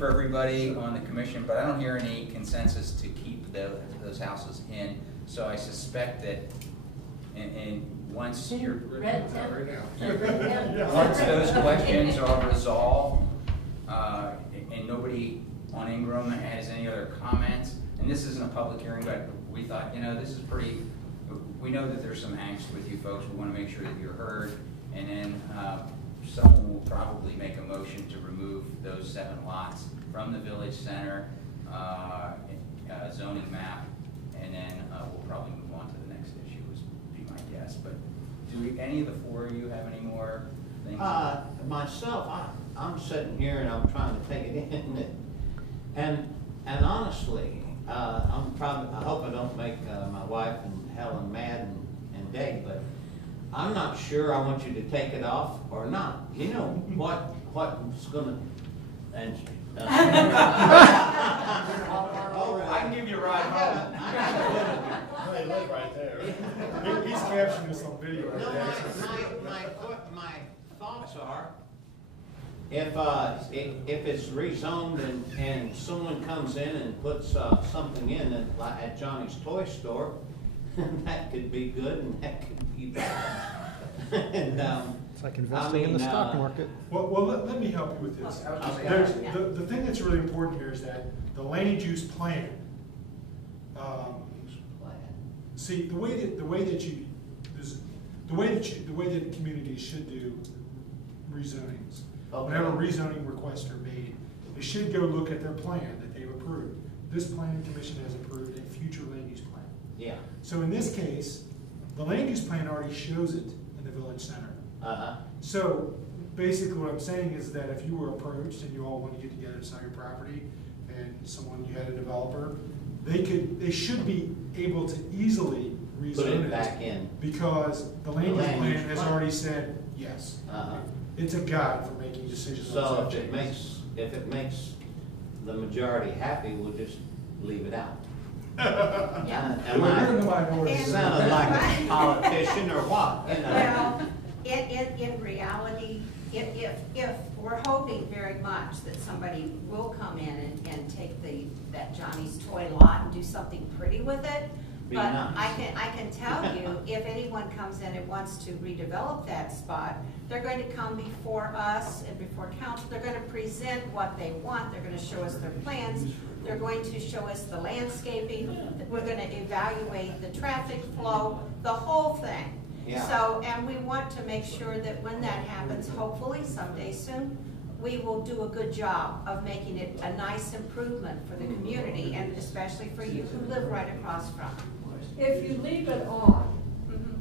for everybody on the commission, but I don't hear any consensus to keep those houses in. So I suspect that, and once you're Red once those questions are resolved, and nobody on Ingram has any other comments, and this isn't a public hearing, but we thought, you know, this is pretty, we know that there's some angst with you folks. We want to make sure that you're heard, and then someone will probably make a motion to remove those 7 lots from the village center zoning map, and then we'll probably move on to the next issue, would be my guess. But do any of the 4 of you have any more things? Myself, I'm sitting here and I'm trying to take it in, and honestly, I hope I don't make my wife and Helen mad and Dave, but I'm not sure I want you to take it off or not. You know what's gonna and. Oh, I can give you a ride home. They live right there. He's capturing this on video right No, there. my thoughts are, if it's rezoned and someone comes in and puts something in at Johnny's toy store, that could be good and that could be bad. And it's like investing in the stock market. Well, let me help you with this. The thing that's really important here is that the land use plan. See, the way that communities should do rezonings. Okay. Whenever rezoning requests are made, they should go look at their plan that they've approved. This planning commission has approved a future land use plan. Yeah. So in this case, the land use plan already shows it in the village center. So basically what I'm saying is that if you were approached and you all want to get together to sell your property, and you had a developer, they should be able to easily rezone Put it back in. Because the land use plan has already said yes. It's a guide for making decisions. So if it makes the majority happy, we'll just leave it out. Yeah. Am I sounding like a politician or what? You know? Well, in reality, if we're hoping very much that somebody will come in and take that Johnny's toy lot and do something pretty with it, but nice. I can tell you, if anyone comes in and wants to redevelop that spot, they're going to come before us and before council. They're going to present what they want. They're going to show us their plans. They're going to show us the landscaping. We're going to evaluate the traffic flow, the whole thing. Yeah. So, and we want to make sure that when that happens, hopefully someday soon, we will do a good job of making it a nice improvement for the community, and especially for you who live right across from it. If you leave it on,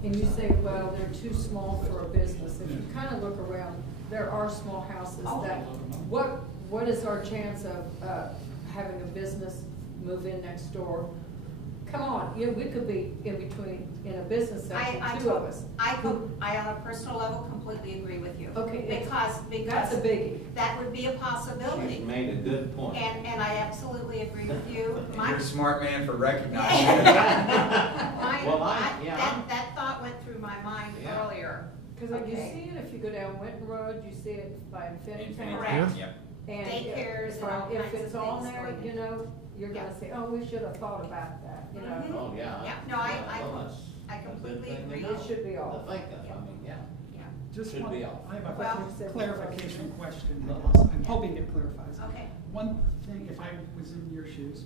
and you say, well, they're too small for a business, if you kind of look around, there are small houses that, what is our chance of having a business move in next door? Come on, we could be in between, in a business section, two of us. I on a personal level completely agree with you. Okay, because that's a biggie. That would be a possibility. She's made a good point. And I absolutely agree with you. You're a smart man for recognizing it. That thought went through my mind earlier. Because you see it if you go down Winton Road, you see it by Infinity Town. Correct. Yep. And daycares and all if kinds it's of on things there, going in. you know, you're gonna say, oh, we should have thought about that, you know. Oh, yeah. Yeah, no, I That's a good completely thing to agree. know. It should be off. To think of, I mean, yeah. Just Should one, be off. I have a Well- clarification question. I'm hoping it clarifies. Okay. One thing, if I was in your shoes,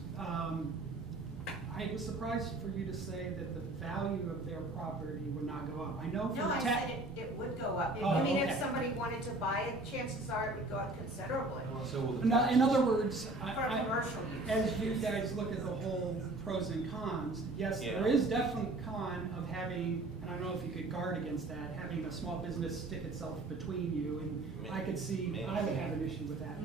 I was surprised for you to say that the value of their property would not go up. I know No, from I said it would go up. Oh, I mean, okay. if somebody wanted to buy it, chances are it would go up considerably In other words, for commercial use. as you guys look at the whole pros and cons, yes, Yeah. there is definitely con of having, and I don't know if you could guard against that, having a small business stick itself between you, and I could see, I would have an issue with that.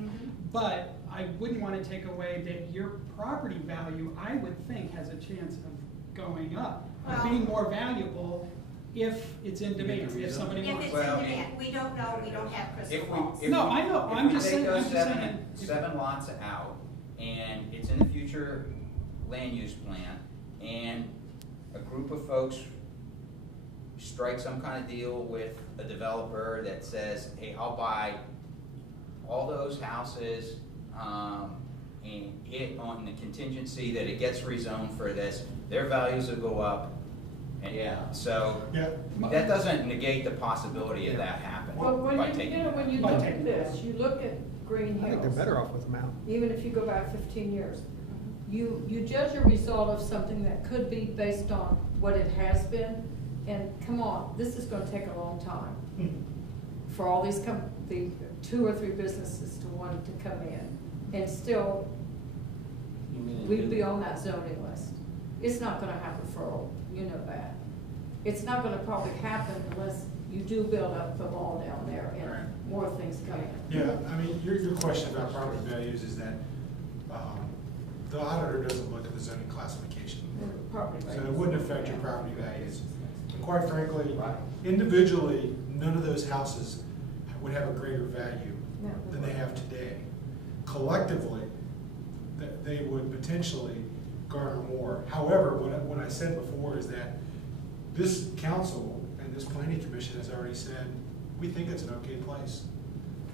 But I wouldn't want to take away that your property value, I would think, has a chance of going up, of being more valuable if it's in demand, if somebody If wants. it's in demand, we don't know, we don't have crystal balls. No, I know, I'm just saying, I'm just saying. Seven lots out, and it's in the future land use plan, and a group of folks strike some kind of deal with a developer that says, hey, I'll buy all those houses on the contingency that it gets rezoned for this, their values will go up. And Yeah. so, Yeah. that doesn't negate the possibility of that happening. Well, when by you, taking you know, it when you By look taking at it this, out. you look at Greenhills. I think they're better off with them out. Even if you go back 15 years. You judge a result of something that could be based on what it has been, and come on, this is gonna take a long time for all these the 2 or 3 businesses to want to come in, and still, You mean we'd be on that zoning list. It's not gonna happen for all, you know that. It's not gonna probably happen unless you do build up the mall down there and Right. more things come in. Yeah, I mean, your question about property values is that the auditor doesn't look at the zoning classification. Property So it values. wouldn't affect your property values. And quite frankly, individually, none of those houses would have a greater value No. than they have today. Collectively, they would potentially garner more. However, what I said before is that this council and this planning commission has already said, we think it's an okay place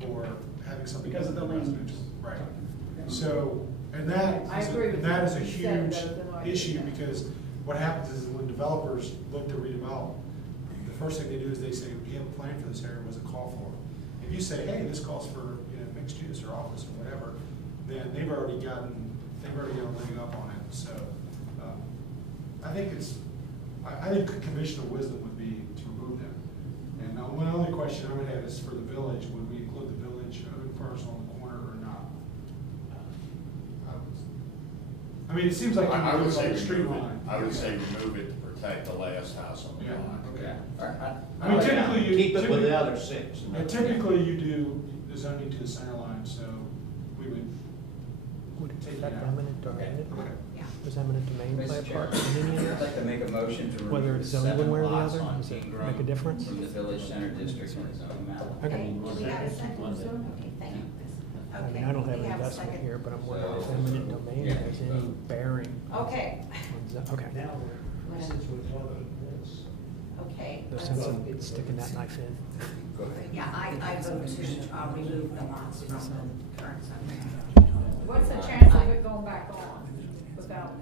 for having something. Because of the land use. Right. So, and that I is, agree with and that is a you. You said huge better than I did. issue, because what happens is when developers look to redevelop, the first thing they do is they say, we have a plan for this area, what's it call for? If you say, hey, this calls for, mixed use or office or whatever, then they've already got a leg up on it. So, I think I think conventional wisdom would be to remove them. And my only question I would have is for the village, would we include the village owned parcel on the corner or not? I mean, it seems like I would it's say like a street remove it. line. I would say remove it to protect the last house on the Yeah, block. okay. I I mean, typically you. Keep it with the typically- other 6. Yeah, typically you do the zoning to the center line, so we would Would it take it affect out. eminent domain? Okay. Yeah. Does eminent domain play a Mr. part Chairman, in any of I'd like this? to make a motion to Whether remove it's zoned one 7 way or the lots other, on does it Ingram make a difference? from the village center district in the zoning map. Okay. Do we have a second? Okay, thank you. I mean, I don't have We an a investment second. here, but I'm wondering if So- eminent domain Yeah. has any bearing. Okay, Okay. okay. No let's- sense in sticking that knife in. Go ahead. Yeah, I vote to remove the lots from the current zoning. What's the chance of it going back on without?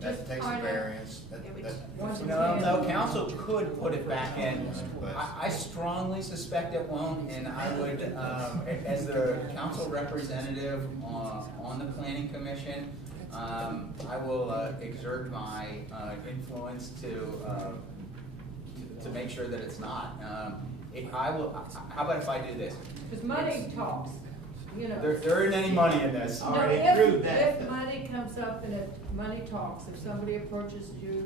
That just takes a kinda- variance. Once it's No, in. no, council could put it back in. I strongly suspect it won't, and I would, as the council representative on the planning commission, I will exert my influence to make sure that it's not. How about if I do this? Because money talks, you know. There isn't any money in this. No, Already if- proved that. If money comes up and if money talks, if somebody approaches you,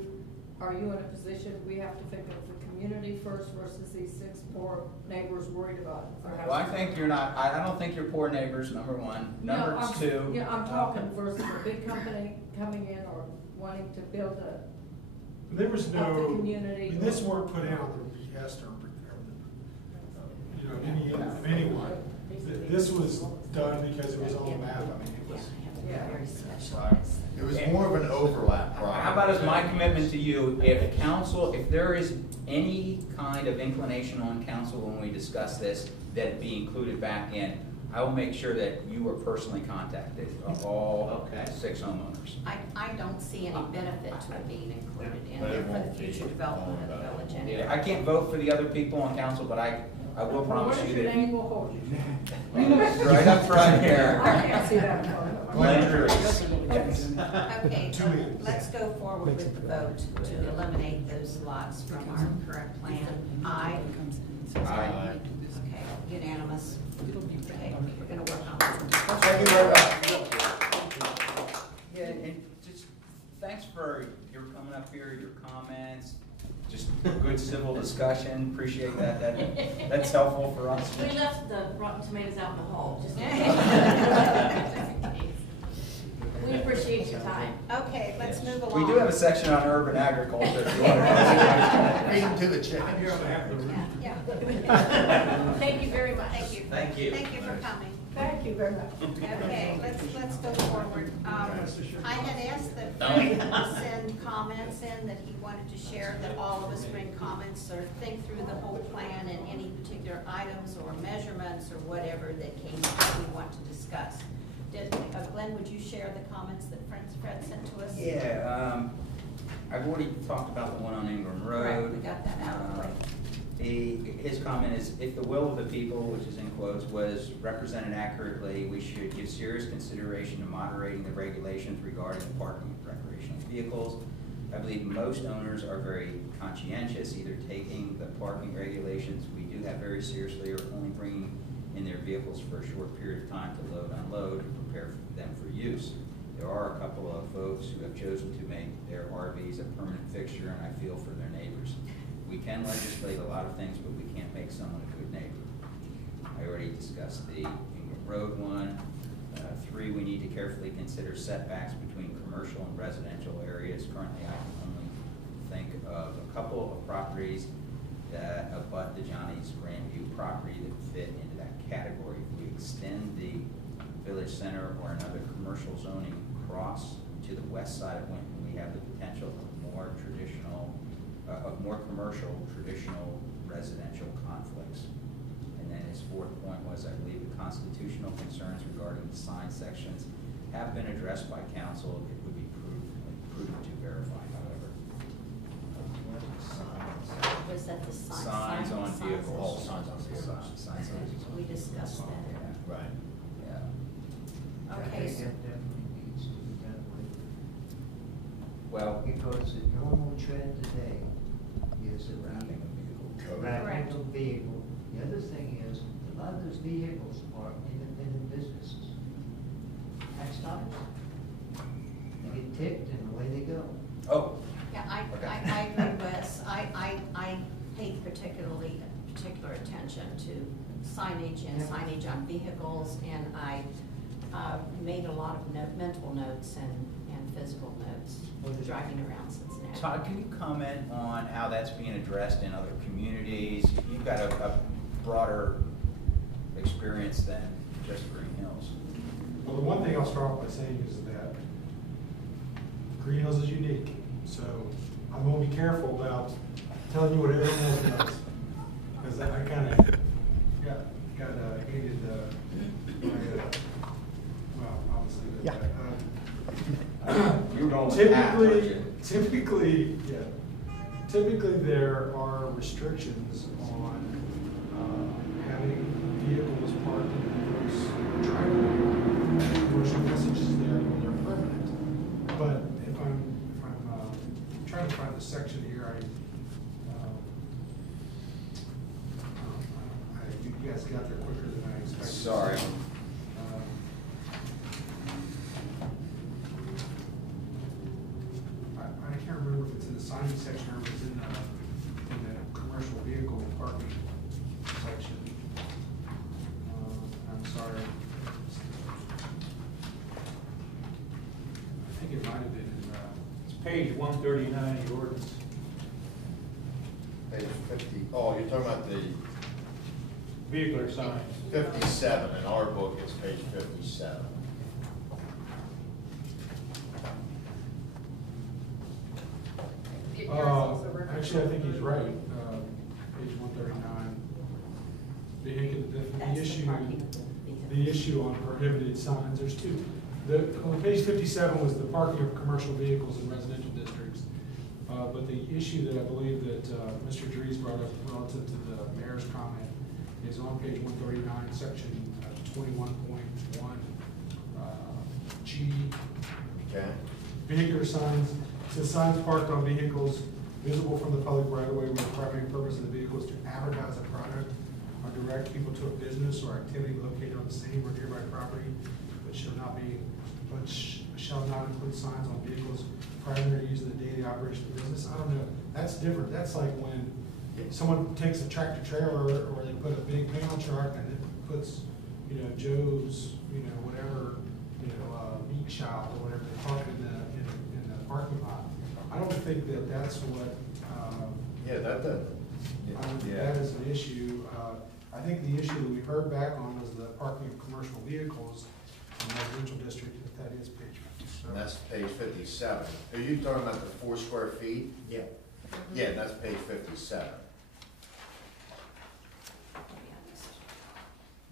are you in a position, we have to think of the community first versus these 6 poor neighbors worried about their house? Well, I think you're not, I don't think you're poor neighbors, number one. Number No, I'm- two. Yeah, I'm talking versus a big company coming in or wanting to build a, There was Of the no, community. and this weren't put in on the behest or, anyone. This was done because it was on the map. I mean, it was. Yeah. Very specialized. It was more of an overlap problem. How about as my commitment to you, if council, if there is any kind of inclination on council when we discuss this, that it be included back in, I will make sure that you are personally contacted, all Okay. 6 homeowners. I don't see any benefit to it being included in there for the future development of the village anyway. I can't vote for the other people on council, but I will promise what you if your that. name will hold you? Right up front here. I can't see that. in front of me. Landry. Okay, Two meetings. let's go forward with the vote to eliminate those lots from our current plan. Aye. Aye. Okay, unanimous. Okay, we're gonna work on this. Thank you very much. Yeah, and just thanks for your coming up here, your comments, just good civil discussion, appreciate that, that's helpful for us. We left the rotten tomatoes out in the hall, just in case. We appreciate your time. Okay, let's move along. We do have a section on urban agriculture. If you want to- Feed 'em to the chickens. Yeah. Thank you very much. Thank you. Thank you. Thank you for coming. Thank you very much. Okay, let's go forward. I had asked that Fred send comments in that he wanted to share, that all of us bring comments or think through the whole plan and any particular items or measurements or whatever that came up that we want to discuss. Glenn, would you share the comments that Fred sent to us? Yeah, I've already talked about the one on Ingram Road. Right, we got that out of the way. His comment is, if the will of the people, which is in quotes, was represented accurately, we should give serious consideration to moderating the regulations regarding the parking of recreational vehicles. I believe most owners are very conscientious, either taking the parking regulations we do have very seriously or only bringing in their vehicles for a short period of time to load, unload, and prepare them for use. There are a couple of folks who have chosen to make their RVs a permanent fixture, and I feel for their neighbors. We can legislate a lot of things, but we can't make someone a good neighbor. I already discussed the Ingram Road one. 3, we need to carefully consider setbacks between commercial and residential areas. Currently, I can only think of a couple of properties that abut the Johnny's Grandview property that fit into that category. If we extend the village center or another commercial zoning across to the west side of Winton, we have the potential of more traditional, more commercial, traditional residential conflicts. And then his 4th point was, I believe the constitutional concerns regarding the sign sections have been addressed by council. It would be prudent to verify, however. Was that the sign? Signs on vehicles. Oh, signs on vehicles. Signs on vehicles. We discussed that. Yeah. Right. Yeah. Okay, I so, think that definitely needs to be done with, Well, because the normal trend today is that wrapping a vehicle code. wrapping a vehicle. The other thing is, a lot of those vehicles are independent businesses. Tax dollars. They get ticked and away they go. Oh, yeah, I Okay. agree, Wes. I pay particular attention to signage and Yeah. signage on vehicles, and I made a lot of mental notes and physical notes driving around Cincinnati. Todd, can you comment on how that's being addressed in other communities? You've got a broader experience than just Greenhills. Well, the one thing I'll start off by saying is that Greenhills is unique, so I'm gonna be careful about telling you what everyone else knows. Because I kinda got hated, well, obviously, Yeah. You were going with that, weren't you? Typically there are restrictions on having vehicles parked in those driveway. Commercial messages there when they're permanent. But if I'm trying to find the section here, you guys got there quicker than I expected. Sorry. I can't remember if it's in the signing section or if it's in the commercial vehicle parking section. I'm sorry. I think it might have been in, It's page 139 of the ordinance. Page 50, oh, you're talking about the Vehicular signs. 57, in our book, it's page 57. actually, I think he's right, page 139. The That's the issue, parking of the vehicles. the issue on prohibited signs, there's two. On page 57 was the parking of commercial vehicles in residential districts. But the issue that I believe that Mr. Dries brought up relative to the mayor's comment is on page 139, section 21.1 G. Okay? Vehicular signs, says signs parked on vehicles visible from the public right away where the primary purpose of the vehicle is to advertise a product or direct people to a business or activity located on the same or nearby property, but shall not include signs on vehicles primary use of the daily operation of business. I don't know, that's different. That's like when someone takes a tractor trailer or they put a big panel truck and it puts, Joe's, whatever, meat shop or whatever, they park in the parking lot. I don't think that that's what, Yeah, that does. I don't think that is an issue. I think the issue that we heard back on was the parking of commercial vehicles in the residential district, if that is page 57. And that's page 57. Are you talking about the 4 square feet? Yeah. Yeah, that's page 57.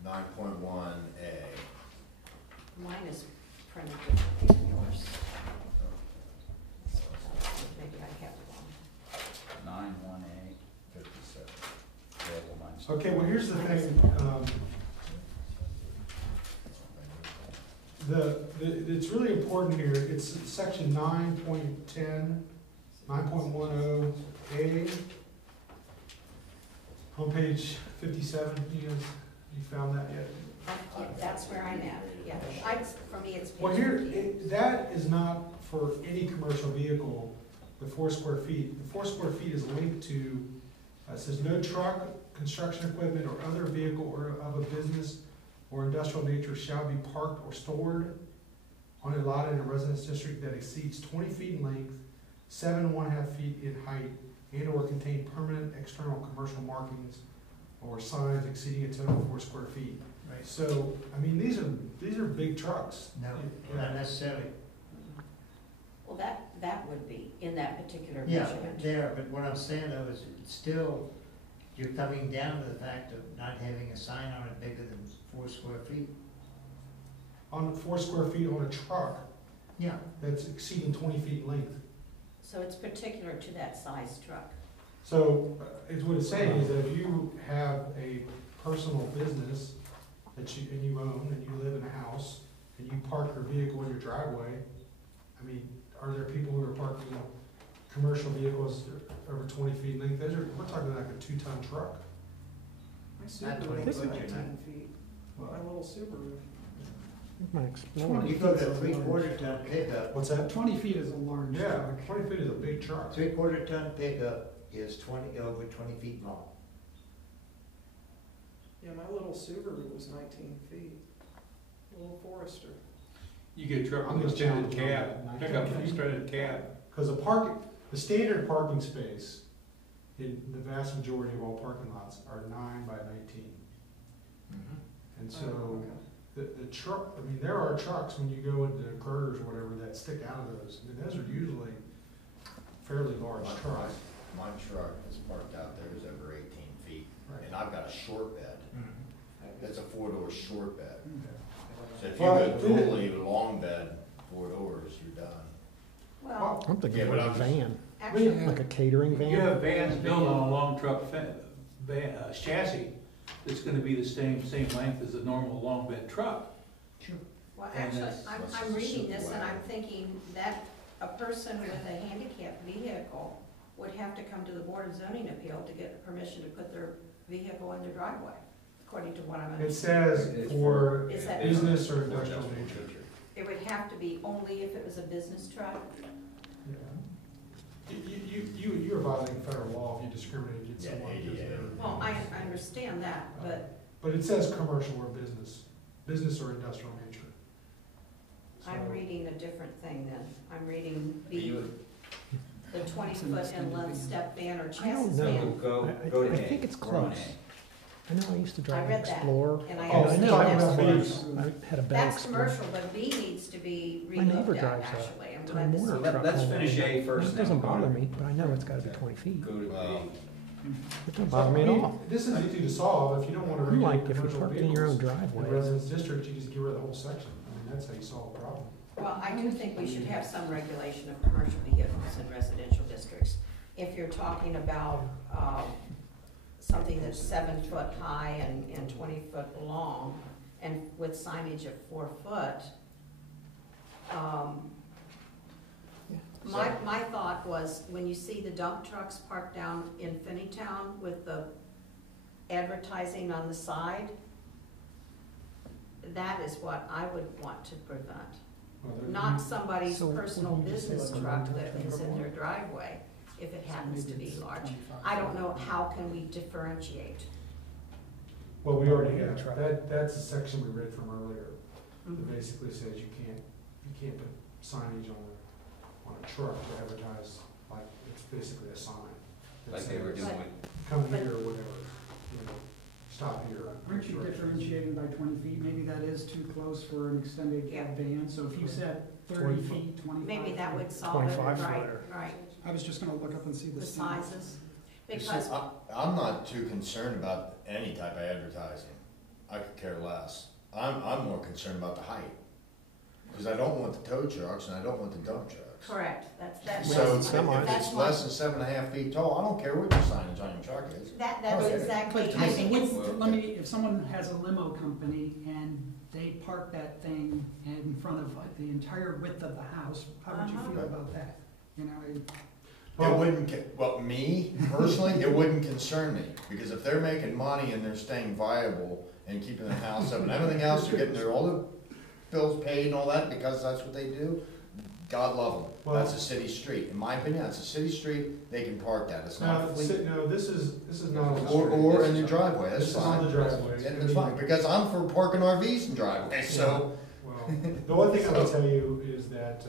9.1A. Mine is printed differently than yours. Maybe I have it wrong. 91A57. Yeah, well, mine's. Okay, well, here's the thing, it's really important here, it's section 9.10, 9.10A, on page 57, you found that yet? That's where I'm at, yeah. For me, it's. Well, here, that is not for any commercial vehicle, the 4 square feet. The 4 square feet is linked to, it says no truck, construction equipment, or other vehicle or of a business or industrial nature shall be parked or stored on a lot in a residence district that exceeds 20 feet in length, 7.5 feet in height, and or contain permanent external commercial markings or signs exceeding a total of 4 square feet. Right. So, I mean, these are big trucks. No, Yeah. not necessarily. Well, that would be in that particular Yeah, measurement. there, but what I'm saying though is it's still, you're coming down to the fact of not having a sign on it bigger than 4 square feet. On 4 square feet on a truck Yeah. that's exceeding 20 feet in length. So it's particular to that size truck. So, it's what it's saying is that if you have a personal business that you own, and you live in a house, and you park your vehicle in your driveway, I mean, are there people who are parking, commercial vehicles over 20 feet in length? We're talking like a 2-ton truck. My Not Subaru 20 is foot, 19 you're not. feet. My little Subaru. My Explorer. You go to a 3/4 ton pickup, What's that? 20 feet is a large Yeah, truck. 20 feet is a big truck. 3/4 ton pickup is over 20 feet long. Yeah, my little Subaru was 19 feet. Little Forester. You get a truck I'm with a gonna extended challenge you on cab, that. pick up an extended cab. Because the standard parking space in the vast majority of all parking lots are 9 by 19. And Oh, so, okay. the truck, I mean, there are trucks when you go into Curtis or whatever that stick out of those. I mean, those are usually fairly large trucks. My truck is parked out there is over 18 feet, Right. and I've got a short bed. It's a 4-door short bed. So if you Well, go totally long bed, 4 doors, you're done. Well, I'm thinking Yeah, of but a I'm just- van, actually, like a catering van. You have vans built on a long truck chassis that's gonna be the same length as a normal long bed truck. well, and actually, that's- I'm reading this and I'm thinking that a person with a handicapped vehicle would have to come to the Board of Zoning Appeal to get permission to put their vehicle in their driveway, according to what I'm It understanding. says for Is that- business or industrial nature. It would have to be only if it was a business truck? Yeah. You're violating federal law if you discriminate against Yeah, someone. because ADA. they're- Well, I understand that, but But it says commercial or business or industrial nature. I'm So- reading a different thing then. I'm reading Are you the 20-foot inland step van or I don't chassis know. van. Go I to A. think it's We're on close. A. I know I used to I drive an read that, Explorer. and I Oh, I understand know talking I about that's, base. I had a bad that's Explorer. commercial, but B needs to be My neighbor relooked at, drives actually. I'm a glad Time this- Warner So truck. let's home. finish A first, It then doesn't we'll bother go- me, but I know it's gotta be 20 feet. Go to Well, It doesn't bother me at all. This is easy to solve, if you don't want to I'm like, regulate if you commercial parked in your own vehicles. In driveway. residence district, you just get rid of the whole section, I mean, that's how you solve the problem. Well, I do think we should have some regulation of commercial vehicles in residential districts. If you're talking about, something that's 7 foot high and 20 foot long, and with signage of 4 foot, my thought was, when you see the dump trucks parked down in Finneytown with the advertising on the side, that is what I would want to prevent. Well, there- Not somebody's So, personal what do you say, business like a truck rental that is truck? in their driveway, if it happens to be large. I don't know, how can we differentiate? Well, we already Yeah, have, truck. that's a section we read from earlier, Mhm. that basically says you can't put signage on a truck to advertise, like, it's basically a sign. that Like they were says, doing with, Come here or whatever, stop here. Aren't you differentiating by 20 feet? Maybe that is too close for an extended Yeah. van, so if you said 30 20 feet, 25. Maybe that feet. would solve it, 25 right, footer. right, I was just gonna look up and see the the stats. sizes. Because, I'm not too concerned about any type of advertising. I could care less. I'm more concerned about the height. Because I don't want the tow trucks and I don't want the dump trucks. Correct, that's. So that's if my- semis. that's it's my- less than 7.5 feet tall, I don't care what your signage on your truck is. That's Okay. exactly, But I Tyson, think what's, it's, let me, if someone has a limo company and they park that thing in front of like, the entire width of the house, how would you Uh-huh. feel about that? You know, It wouldn't, well, me personally, it wouldn't concern me, because if they're making money and they're staying viable and keeping the house up and everything else, they're getting their, all the bills paid and all that, because that's what they do, God love them. Well- That's a city street. In my opinion, that's a city street, they can park that, it's not a fleet. No, this is not on the Or, street. or in your driveway, that's This is fine. on the driveway. Yeah, that's fine, because I'm for parking RVs in driveways, so. Well, the one thing I will tell you is that,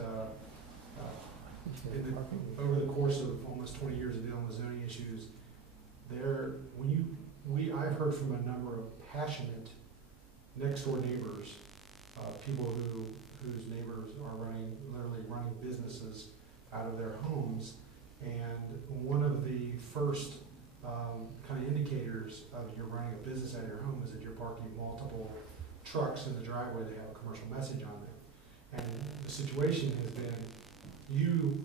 over the course of almost 20 years of dealing with zoning issues, I've heard from a number of passionate next door neighbors, people whose neighbors are literally running businesses out of their homes. And one of the first kind of indicators of you're running a business out of your home is that you're parking multiple trucks in the driveway that have a commercial message on them. And the situation has been, you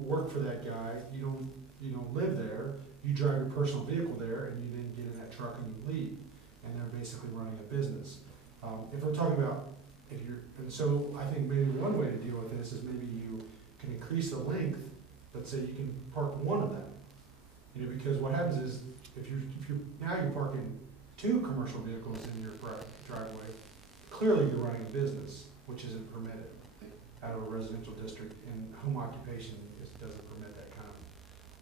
work for that guy, you don't live there, you drive your personal vehicle there, and you then get in that truck and you leave. And they're basically running a business. If we're talking about, and so I think maybe one way to deal with this is maybe you can increase the length, let's say you can park one of them. You know, because what happens is, now you're parking two commercial vehicles in your driveway, clearly you're running a business, which isn't permitted out of a residential district, and home occupation just doesn't permit that kind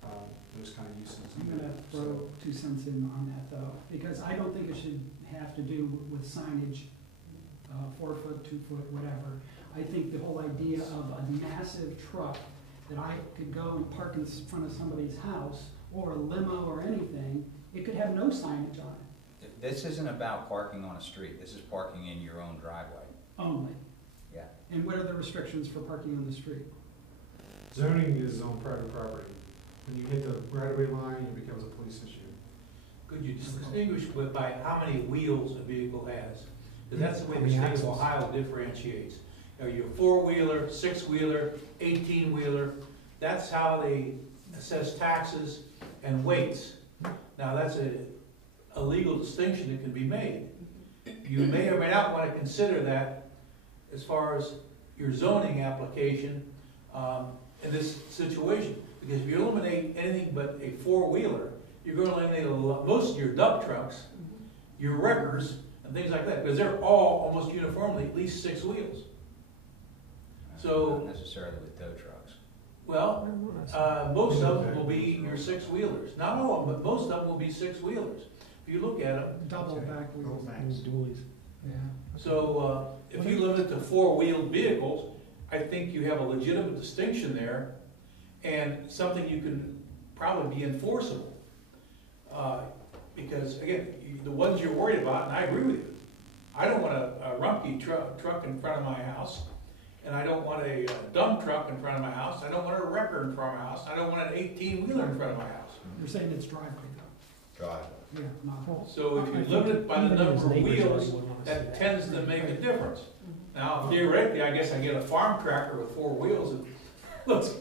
of, those kind of uses. I'm gonna throw 2 cents in on that though, because I don't think it should have to do with signage, 4 foot, 2 foot, whatever. I think the whole idea of a massive truck that I could go and park in front of somebody's house, or a limo or anything, it could have no signage on it. This isn't about parking on a street, this is parking in your own driveway. Only. Yeah. And what are the restrictions for parking on the street? Zoning is on private property. When you hit the right-of-way line, it becomes a police issue. Could you distinguish by how many wheels a vehicle has? Because that's the way How the many state of axles? Ohio differentiates. Are you a 4-wheeler, 6-wheeler, 18-wheeler? That's how they assess taxes and weights. Now, that's a legal distinction that can be made. You may or may not want to consider that as far as your zoning application in this situation. Because if you eliminate anything but a 4-wheeler, you're going to eliminate most of your dump trucks, your wreckers, and things like that, because they're all almost uniformly at least 6 wheels. So, Not necessarily with tow trucks. well, most of them will be your 6-wheelers. Not all of them, but most of them will be 6-wheelers. If you look at them, Double back wheels. Dualies. Yeah. so if you limit it to 4-wheeled vehicles, I think you have a legitimate distinction there, and something you can probably be enforceable. Because again, the ones you're worried about, and I agree with you, I don't want a rumpy truck in front of my house, and I don't want a dump truck in front of my house, I don't want a wrecker in front of my house, I don't want an 18-wheeler in front of my house. You're saying it's driveway though? God. Yeah, not. So if you limit it by the number of wheels, that tends to make a difference. Now theoretically, I guess I get a farm tractor with 4 wheels, and looks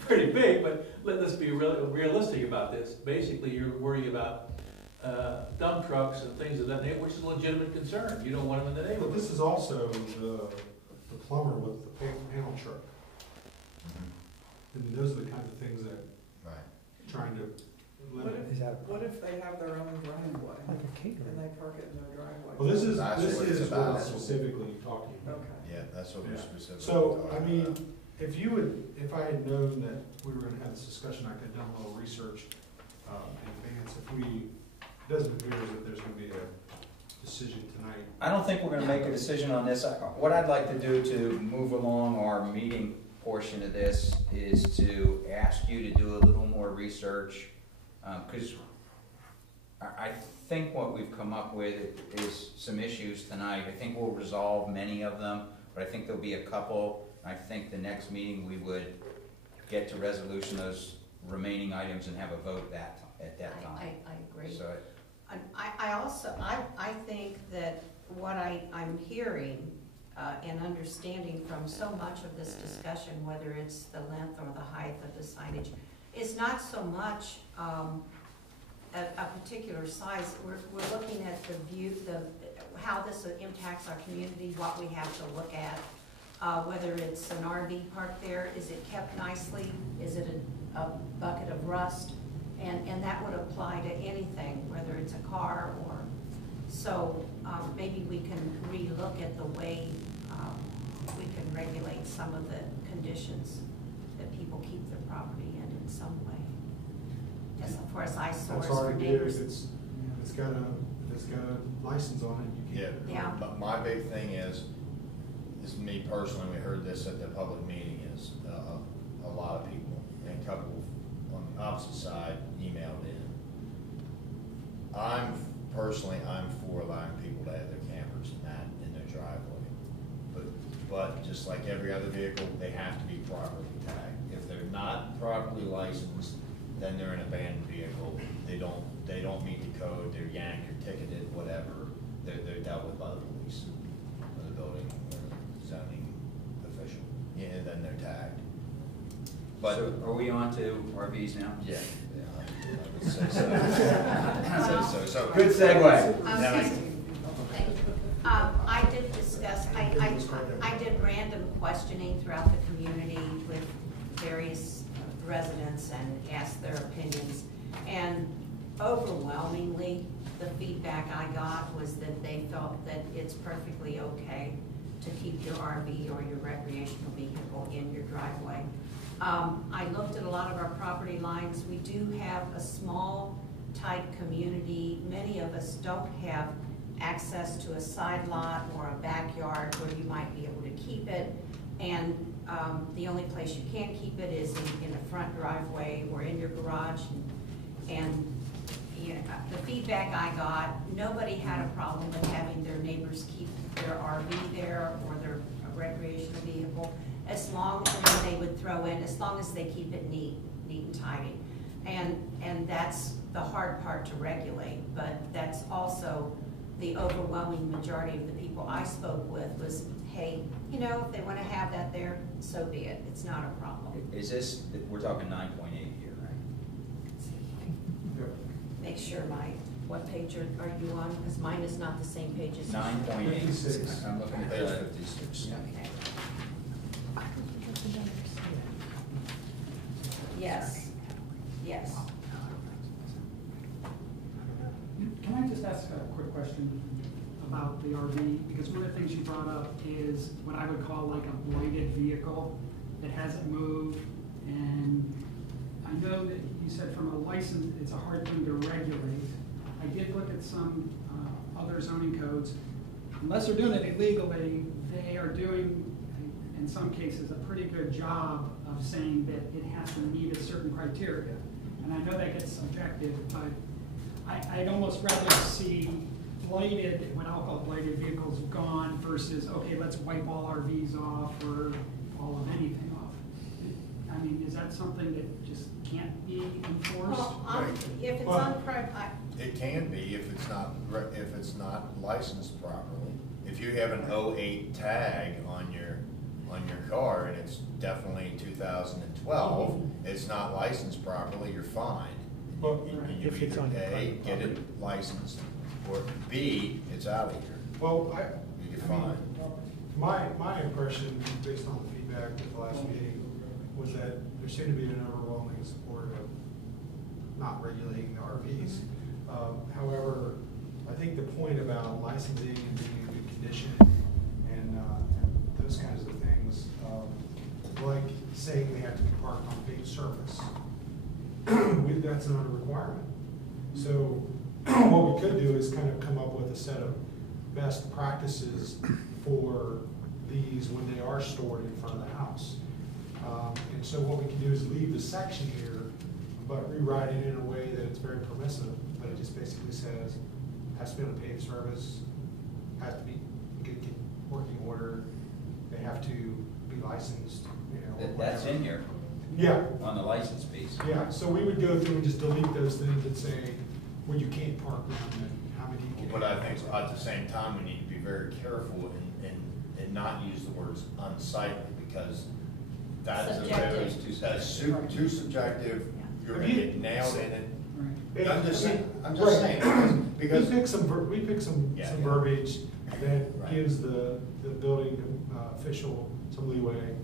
pretty big, but let's be realistic about this. Basically, you're worried about dump trucks and things of that nature, which is a legitimate concern. You don't want them in the But neighborhood. this is also the plumber with the panel truck. I mean, those are the kinds of things that Right. trying to What limit. Is that What if they have their own driveway like a and catering? they park it in their driveway? Well, this is That's what it's what about. I'm specifically talking about. Okay. Yeah, that's what we're Yeah. specifically So, I talking about. mean, if I had known that we were gonna have this discussion, I could have done a little research in advance. It doesn't appear that there's gonna be a decision tonight. I don't think we're gonna make a decision on this. What I'd like to do to move along our meeting portion of this is to ask you to do a little more research, because I think what we've come up with is some issues tonight. I think we'll resolve many of them, but I think there'll be a couple. I think the next meeting we would get to resolution those remaining items and have a vote at that time. I agree. So And I also, I think that what I'm hearing and understanding from so much of this discussion, whether it's the length or the height of the signage, is not so much a particular size. We're looking at the view, how this impacts our community, what we have to look at. Whether it's an RV park there, is it kept nicely? Is it a bucket of rust? And that would apply to anything, whether it's a car or, so maybe we can relook at the way we can regulate some of the conditions that people keep their property in some way. As far as eyesores That's for hard to do, neighbors. if it's got a license on it, you Yeah, can't. Yeah. but my big thing is me personally, we heard this at the public meeting, is a lot of people, and a couple on the opposite side emailed in. I'm for allowing people to have their campers and that in their driveway. But just like every other vehicle, they have to be properly tagged. If they're not properly licensed, then they're an abandoned vehicle. They don't meet the code, they're yanked or ticketed, whatever. They're dealt with by the police, or the building, or zoning official. Yeah, and then they're tagged. But So are we on to RVs now? yeah, I would say so. I'd say so. Good segue. Okay. I did discuss, I did random questioning throughout the community with various residents and asked their opinions. And overwhelmingly, the feedback I got was that they felt that it's perfectly okay to keep your RV or your recreational vehicle in your driveway. I looked at a lot of our property lines. We do have a small, tight community. Many of us don't have access to a side lot or a backyard where you might be able to keep it. And the only place you can keep it is in a front driveway or in your garage. And you know, the feedback I got, nobody had a problem with having their neighbors keep their RV there or their recreational vehicle, as long as they would throw in, as long as they keep it neat and tidy. And that's the hard part to regulate, but that's also the overwhelming majority of the people I spoke with was, hey, you know, if they want to have that there, so be it. It's not a problem. Is this, we're talking 9.8 here, right? Make sure what page are you on? Because mine is not the same page as. 9.8. 56. I'm looking at Page the. 56. Okay. Yes, yes. Can I just ask a quick question about the RV? Because one of the things you brought up is what I would call like a blighted vehicle that hasn't moved. And I know that you said from a license, it's a hard thing to regulate. I did look at some other zoning codes. Unless they're doing it illegally, they are doing, in some cases, a pretty good job of saying that it has to meet a certain criteria. And I know that gets subjective, but I'd almost rather see blighted, what I'll call blighted vehicles gone versus, okay, let's wipe all RVs off or all of anything off. I mean, is that something that just can't be enforced? Well, if it's on private, It can be if it's not licensed properly. If you have an 08 tag on your car and it's definitely 2012, it's not licensed properly, you're fined. Well, And you if it's either on your A, private get it property. licensed, or B, it's out of here. Well, You get fined. my impression, based on the feedback at the last meeting, was that there seemed to be an overwhelming support of not regulating the RVs. However, I think the point about licensing and being in good condition and those kinds of things, like saying they have to be parked on paved surface, that's not a requirement. So what we could do is kind of come up with a set of best practices for these when they are stored in front of the house. And so what we can do is leave the section here, but rewrite it in a way that it's very permissive, but it just basically says, has to be on a paved surface, has to be in good working order, they have to be licensed, you know. or That's whatever. in here, Yeah, on the license piece. yeah, so we would go through and just delete those things that say, well, you can't park them and how many you can. But I think at the same time, we need to be very careful in and not use the words unsightly, because that is Subjective. too subjective, you're gonna get nailed in it. Right. I'm just saying, We because. pick some Yeah, some yeah. verbiage that Right. gives the building official some leeway.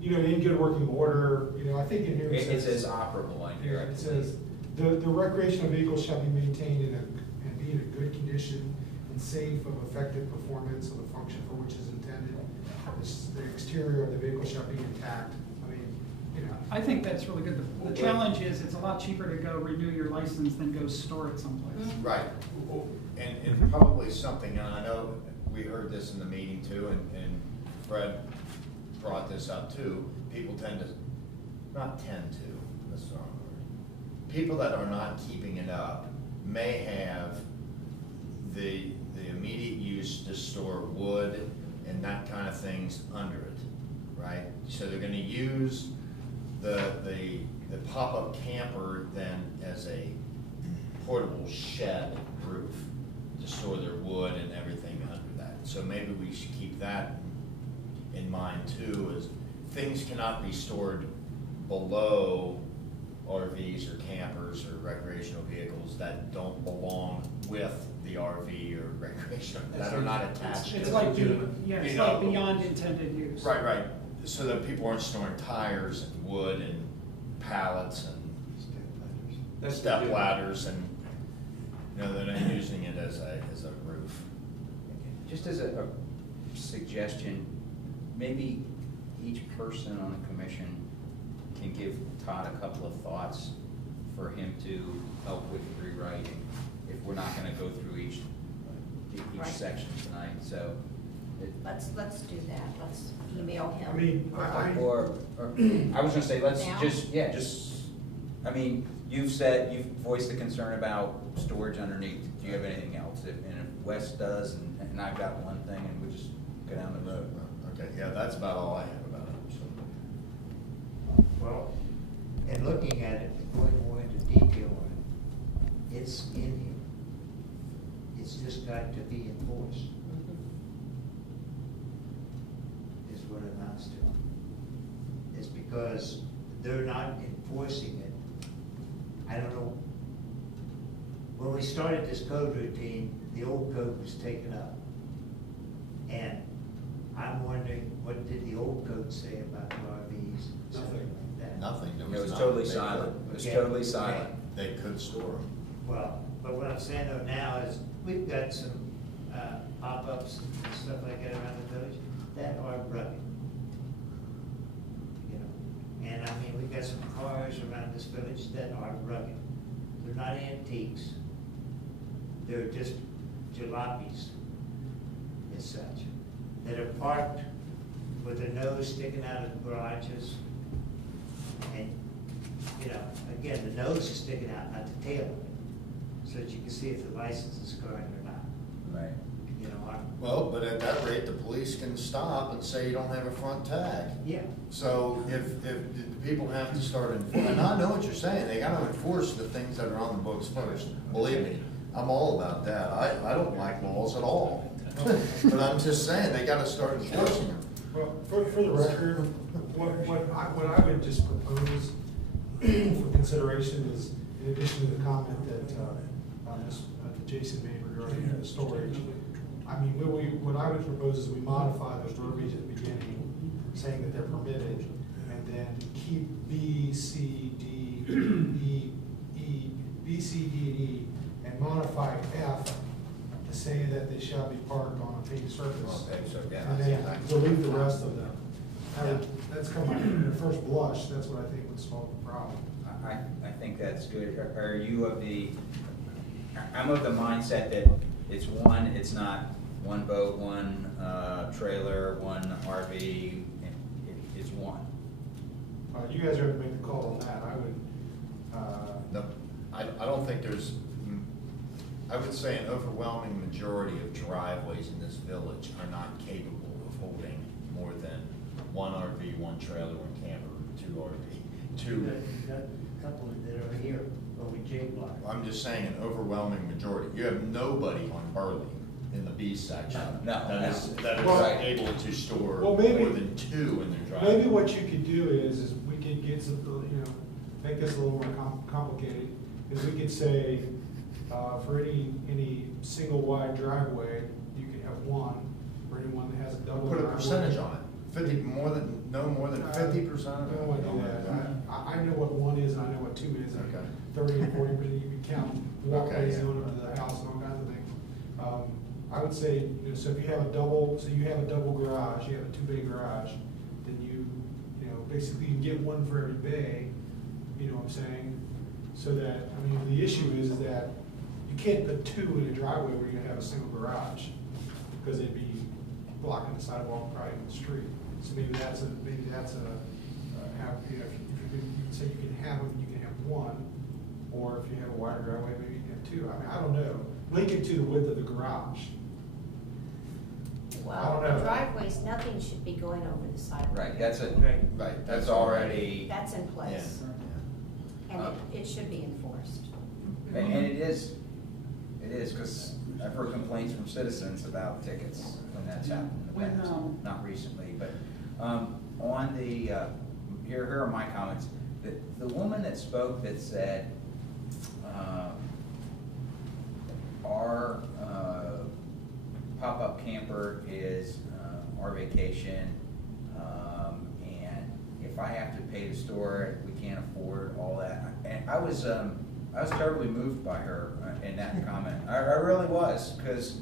You know, in good working order, you know, I think in here It says operable in here. it says, the recreational vehicles shall be maintained and be in a good condition and safe of effective performance of the function for which is intended. The exterior of the vehicle shall be intact. I mean, you know. I think that's really good. The challenge is, it's a lot cheaper to go renew your license than go store it someplace. Right, and probably something, and I know we heard this in the meeting too, and Fred brought this up too, people tend to, that's the wrong word. People that are not keeping it up may have the immediate use to store wood and that kind of things under it, right? So they're gonna use the pop-up camper then as a portable shed roof to store their wood and everything under that. So maybe we should keep that in mind too, is things cannot be stored below RVs or campers or recreational vehicles that don't belong with the RV or recreational, that are not attached. It's to like, it. it's You like know, beyond intended use. Right, so that people aren't storing tires and wood and pallets and step ladders and, you know, they're not using it as a roof. Just as a suggestion, maybe each person on the commission can give Todd a couple of thoughts for him to help with rewriting, if we're not gonna go through each Right. section tonight, so. Let's do that, let's email him. I mean, Or, I was gonna say, let's Now? I mean, you've voiced the concern about storage underneath. Do you have anything else? And if Wes does, and I've got one thing, and we just go down the road. Okay, yeah, that's about all I have about it, so. Well, and looking at it, going more into detail on it, it's in here. It's just got to be enforced, is what it amounts to. It's because they're not enforcing it. I don't know. When we started this code routine, the old code was taken up. And I'm wondering, what did the old code say about the RVs? Something like that. Nothing. It was nothing. totally They silent. could- It was Okay. totally silent. They could store them. Well, but what I'm saying though now is, we've got some pop-ups and stuff like that around the village that are rugged. You know, and I mean, we've got some cars around this village that are rugged. They're not antiques. They're just jalopies as such, that are parked with their nose sticking out of the garages. And, you know, again, the nose is sticking out, not the tail of it, so that you can see if the license is current or not. Right. You know, Well, but at that rate, the police can stop and say you don't have a front tag. yeah. So if the people have to start enforcing, and I know what you're saying, they gotta enforce the things that are on the books first. Believe me, I'm all about that. I don't like laws at all. But I'm just saying, they gotta start enforcing them. well, for the record, what I would just propose for consideration is, in addition to the comment that Jason made regarding the storage, I mean, what I would propose is we modify those verbiage at the beginning, saying that they're permitted, and then keep B, C, D, E, B, C, D, and E, and modify F to say that they shall be parked on a paved surface. Okay, so, yeah. And then delete the rest of them. That's come at first blush, that's what I think would solve the problem. I think that's good. Are you I'm of the mindset that it's not one boat, one trailer, one RV, it's one. You guys are gonna make the call on that, I would, No, I don't think there's, I would say an overwhelming majority of driveways in this village are not capable of holding more than one RV, one trailer, one camper, two RV, two. You've got a couple that are here over J Block. I'm just saying an overwhelming majority. You have nobody on Burley in the B section. No, That is Well- able to store Well, maybe- more than 2 in their driveway. Maybe what you could do is we could get some, make this a little more complicated, is we could say, for any single wide driveway, you can have one, for anyone that has a double Put a driveway. percentage on it, no more than 50% of I it. don't want to do that. I know what one is, and I know what 2 is, and Okay. 30 and 40%, you can count walkways Okay, yeah. going up to the house and all kinds of things. I would say, so if you have a double garage, you have a 2-bay garage, then basically you can get one for every bay, you know what I'm saying? So that, the issue is that you can't put 2 in a driveway where you have a single garage, because it'd be blocking the sidewalk, probably in the street. So maybe that's a, if you can say you can have them, you can have one, or if you have a wider driveway, maybe you can have 2. I don't know. Link it to the width of the garage. I Well, don't know. the driveways, nothing should be going over the sidewalk. Right, that's Right. that's already, That's in place, Yeah. and it should be enforced. and it is, because I've heard complaints from citizens about tickets when that's happened in the When, past, not recently, but, on the, here are my comments. The woman that spoke that said, our, pop-up camper is, our vacation, and if I have to pay to store it, we can't afford all that. And I was terribly moved by her in that comment. I really was, because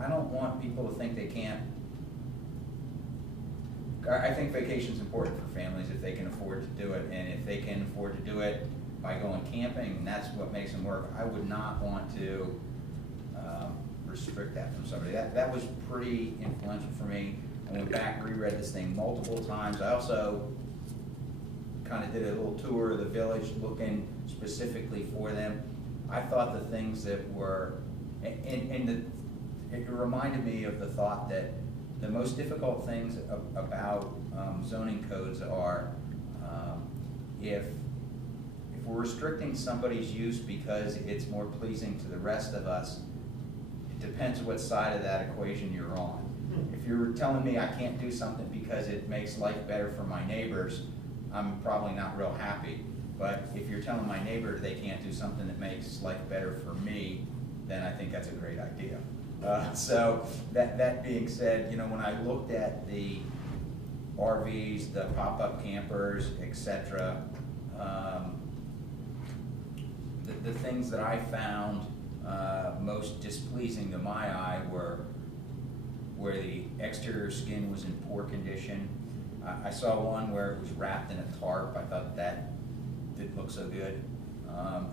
I don't want people to think they can't. I think vacation's important for families if they can afford to do it, and if they can afford to do it by going camping, and that's what makes them work. I would not want to restrict that from somebody. That was pretty influential for me. I went back, reread this thing multiple times. I also kind of did a little tour of the village looking specifically for them. I thought the things that were, it reminded me of the thought that the most difficult things about zoning codes are if we're restricting somebody's use because it's more pleasing to the rest of us, it depends what side of that equation you're on. If you're telling me I can't do something because it makes life better for my neighbors, I'm probably not real happy. But if you're telling my neighbor they can't do something that makes life better for me, then I think that's a great idea. So that being said, when I looked at the RVs, the pop-up campers, etc., the things that I found most displeasing to my eye were where the exterior skin was in poor condition. I saw one where it was wrapped in a tarp. I thought that didn't look so good.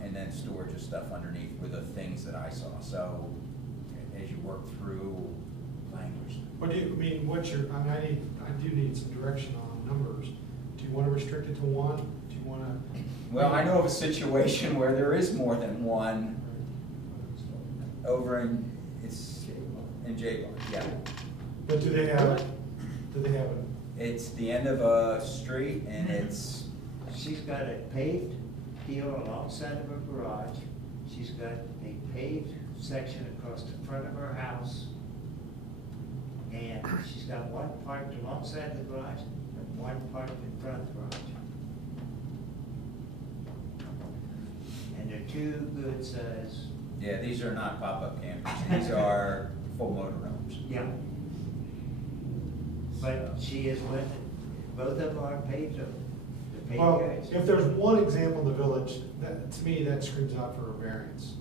And then storage of stuff underneath were the things that I saw. So as you work through language. What do you, what's your, I do need some direction on numbers. Do you want to restrict it to 1? Do you want to? Well, I know of a situation where there is more than one over in J-Bar, yeah. But do they have it? It's the end of a street and it's, She's got a paved deal alongside of her garage. She's got a paved section across the front of her house. And she's got one parked alongside the garage and one parked in front of the garage. And they're 2 good size. yeah, these are not pop-up campers. These are full motorhomes. Yeah. But she is with, both of them are paved, the paved Well, guys. if there's one example in the village, that, to me, that screams out for a variance.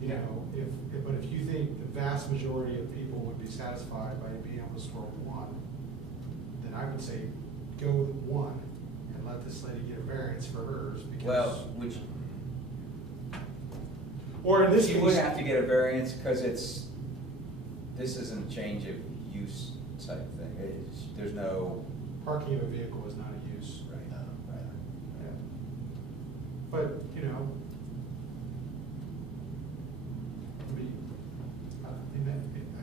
But if you think the vast majority of people would be satisfied by being able to store 1, then I would say go with 1 and let this lady get a variance for hers because. Well, which, Or in this you would case, have to get a variance because this isn't a change of use type thing. There's no. parking of a vehicle is not a use. Right. Yeah. But,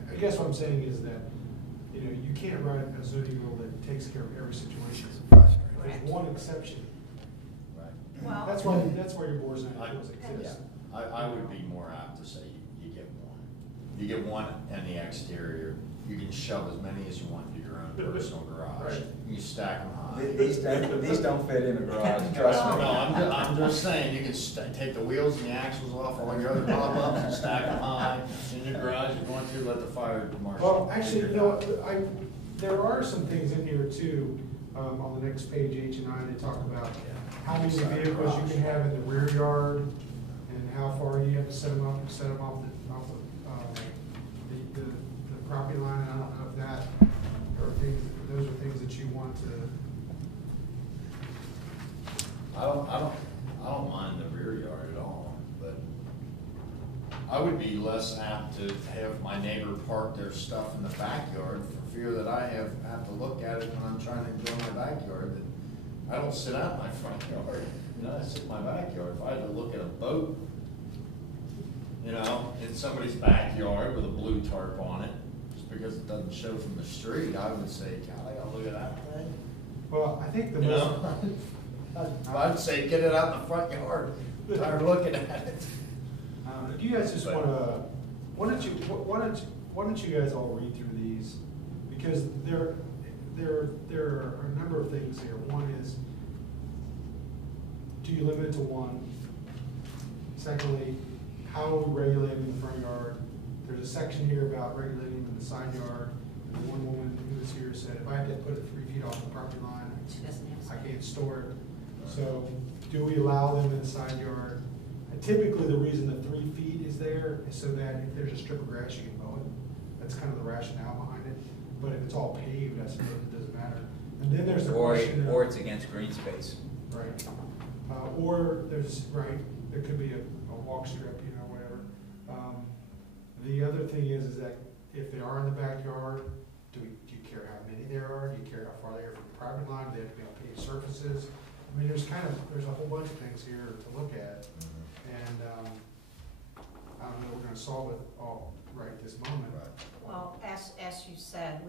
I guess what I'm saying is that, you can't write a zoning rule that takes care of every situation. There's one exception. Right. Well, That's where your board's not appeals Yeah, exists. I would be more apt to say you get 1. You get one in the exterior, you can shove as many as you want into your own personal garage. Right. You stack them high. These don't fit in a garage, trust No, me. I'm just saying, you can take the wheels and the axles off all your other pop-ups and stack them high in your garage. You're going to let the fire marshal. Well, actually, you know, there are some things in here too, on the next page, H and I, they talk about how many vehicles you can have in the rear yard and how far you have to set them off the property line. I don't know if that, or those are things that you want to. I don't mind the rear yard at all, but I would be less apt to have my neighbor park their stuff in the backyard for fear that I have to look at it when I'm trying to enjoy my backyard. That I don't sit out in my front yard, you know, I sit in my backyard. If I had to look at a boat, you know, in somebody's backyard with a blue tarp on it, just because it doesn't show from the street, I would say, God, I gotta look at that thing. Well, I think the You most. know? I'd say get it out in the front yard, tired of looking at it. If you guys just wanna, why don't you guys all read through these? Because there are a number of things here. One is, do you limit it to one? Secondly, how are we regulating the front yard? There's a section here about regulating in the side yard. And one woman who was here said, if I had to put it 3 feet off the property line, She doesn't have. I can't store it. So do we allow them in the side yard? And typically, the reason the 3 feet is there is so that if there's a strip of grass, you can mow it. That's kind of the rationale behind it. But if it's all paved, I suppose it doesn't matter. And then there's the question of. Or it's against green space. Right. Or there's, right, there could be a walk strip, you know, whatever. The other thing is that if they are in the backyard, do you care how many there are? Do you care how far they are from the property line? Do they have to be on paved surfaces? I mean, there's a whole bunch of things here to look at. And, I don't know, we're gonna solve it all right this moment. Well, as you said,